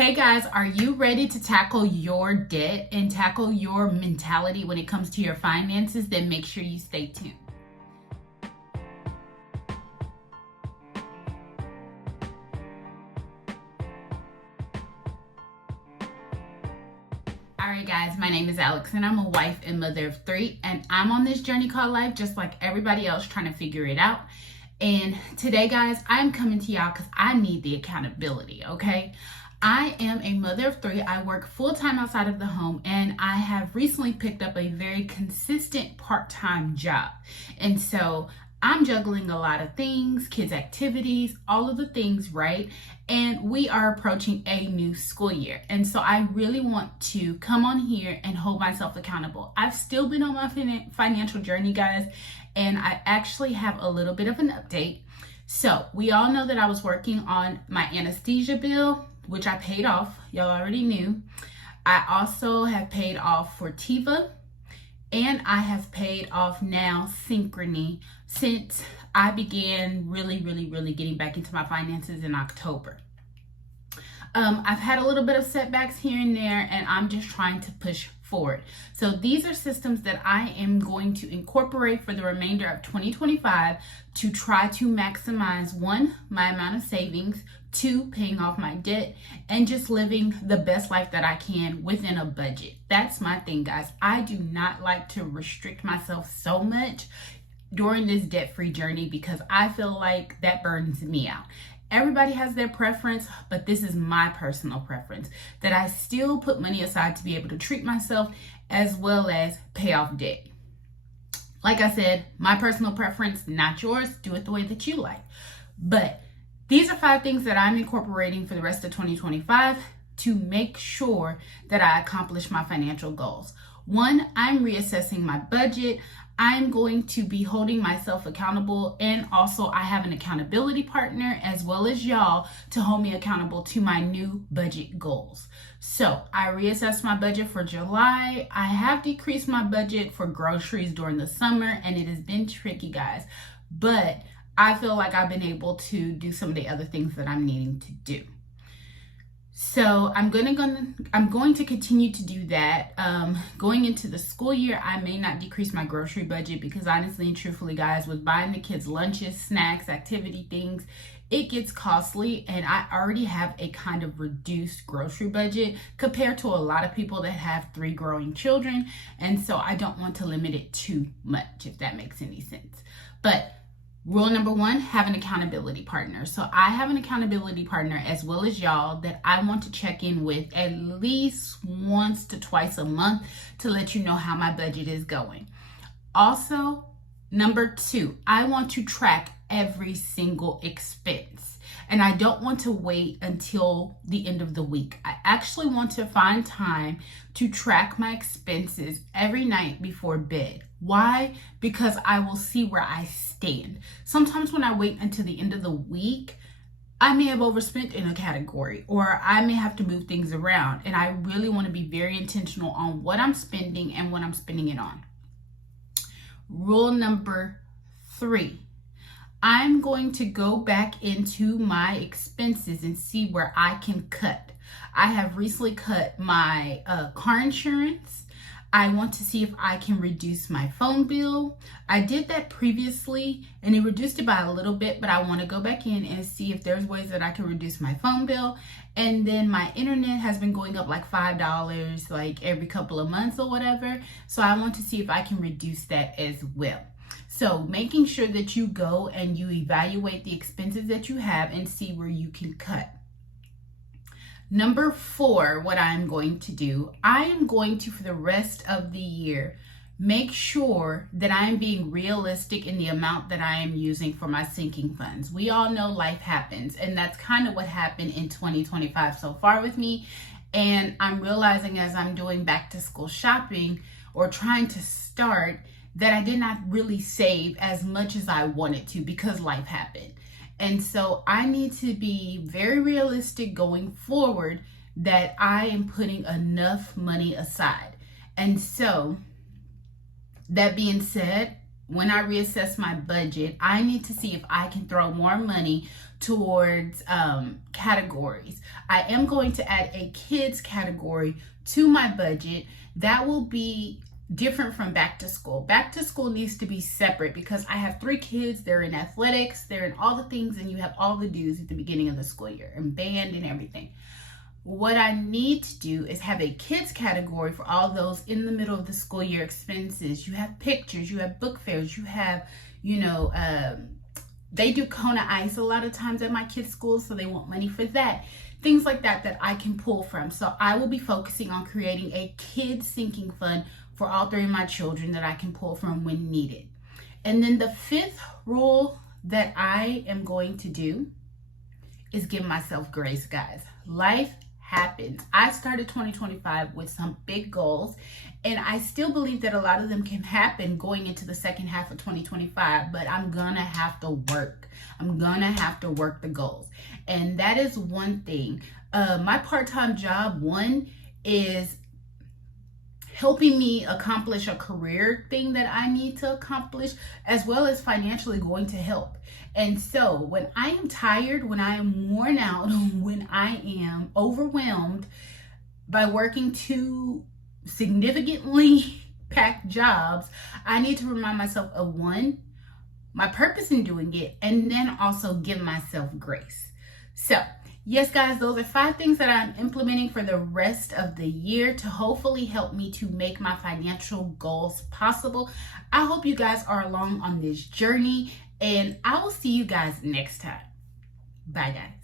Hey guys, are you ready to tackle your debt and tackle your mentality when it comes to your finances? Then make sure you stay tuned. Alright guys, my name is Alex and I'm a wife and mother of 3, and I'm on this journey called life just like everybody else trying to figure it out. And today guys, I'm coming to y'all because I need the accountability, okay? I am a mother of 3. I work full-time outside of the home, and I have recently picked up a very consistent part-time job. And so I'm juggling a lot of things, kids' activities, all of the things, right? And we are approaching a new school year. And so I really want to come on here and hold myself accountable. I've still been on my financial journey, guys, and I actually have a little bit of an update. So we all know that I was working on my anesthesia bill, which I paid off. Y'all already knew. I also have paid off Fortiva, and I have paid off now Synchrony since I began really getting back into my finances in October. I've had a little bit of setbacks here and there, and I'm just trying to push forward. So these are systems that I am going to incorporate for the remainder of 2025 to try to maximize, 1, my amount of savings, 2, paying off my debt, and just living the best life that I can within a budget. That's my thing, guys. I do not like to restrict myself so much during this debt-free journey because I feel like that burdens me out. Everybody has their preference, but this is my personal preference, that I still put money aside to be able to treat myself as well as pay off debt. Like I said, my personal preference, not yours. Do it the way that you like. But these are 5 things that I'm incorporating for the rest of 2025 to make sure that I accomplish my financial goals. 1, I'm reassessing my budget. I'm going to be holding myself accountable, and also I have an accountability partner as well as y'all to hold me accountable to my new budget goals. So I reassessed my budget for July. I have decreased my budget for groceries during the summer, and it has been tricky, guys, but I feel like I've been able to do some of the other things that I'm needing to do. So I'm going to continue to do that. Going into the school year, I may not decrease my grocery budget because honestly and truthfully, guys, with buying the kids lunches, snacks, activity things, it gets costly, and I already have a kind of reduced grocery budget compared to a lot of people that have 3 growing children. And so I don't want to limit it too much, if that makes any sense. But rule number 1, have an accountability partner. So I have an accountability partner as well as y'all that I want to check in with at least once to twice a month to let you know how my budget is going. Also, number 2, I want to track every single expense. And I don't want to wait until the end of the week. I actually want to find time to track my expenses every night before bed. Why? Because I will see where I stand. Sometimes when I wait until the end of the week, I may have overspent in a category, or I may have to move things around. And I really want to be very intentional on what I'm spending and what I'm spending it on. Rule number 3. I'm going to go back into my expenses and see where I can cut. I have recently cut my car insurance. I want to see if I can reduce my phone bill. I did that previously and it reduced it by a little bit, but I want to go back in and see if there's ways that I can reduce my phone bill. And then my internet has been going up like $5 like every couple of months or whatever. So I want to see if I can reduce that as well. So making sure that you go and you evaluate the expenses that you have and see where you can cut. Number 4, what I'm going to do, I am going to, for the rest of the year, make sure that I am being realistic in the amount that I am using for my sinking funds. We all know life happens, and that's kind of what happened in 2025 so far with me. And I'm realizing as I'm doing back to school shopping or trying to start that I did not really save as much as I wanted to because life happened. And so I need to be very realistic going forward that I am putting enough money aside. And so that being said, when I reassess my budget, I need to see if I can throw more money towards categories. I am going to add a kids category to my budget. That will be different from back to school. Back to school needs to be separate because I have 3 kids. They're in athletics, they're in all the things, and you have all the dues at the beginning of the school year and band and everything. What I need to do is have a kids category for all those in the middle of the school year expenses. You have pictures, you have book fairs, you have, they do Kona Ice a lot of times at my kids' schools, so they want money for that. Things like that I can pull from. So I will be focusing on creating a kids sinking fund for all 3 of my children that I can pull from when needed. And then the 5th rule that I am going to do is give myself grace, guys. Life happens. I started 2025 with some big goals, and I still believe that a lot of them can happen going into the second half of 2025, but I'm gonna have to work. I'm gonna have to work the goals. And that is one thing. My part-time job, one, is helping me accomplish a career thing that I need to accomplish, as well as financially going to help. And so when I am tired, when I am worn out, when I am overwhelmed by working 2 significantly packed jobs, I need to remind myself of, 1, my purpose in doing it, and then also give myself grace. So yes, guys, those are 5 things that I'm implementing for the rest of the year to hopefully help me to make my financial goals possible. I hope you guys are along on this journey, and I will see you guys next time. Bye, guys.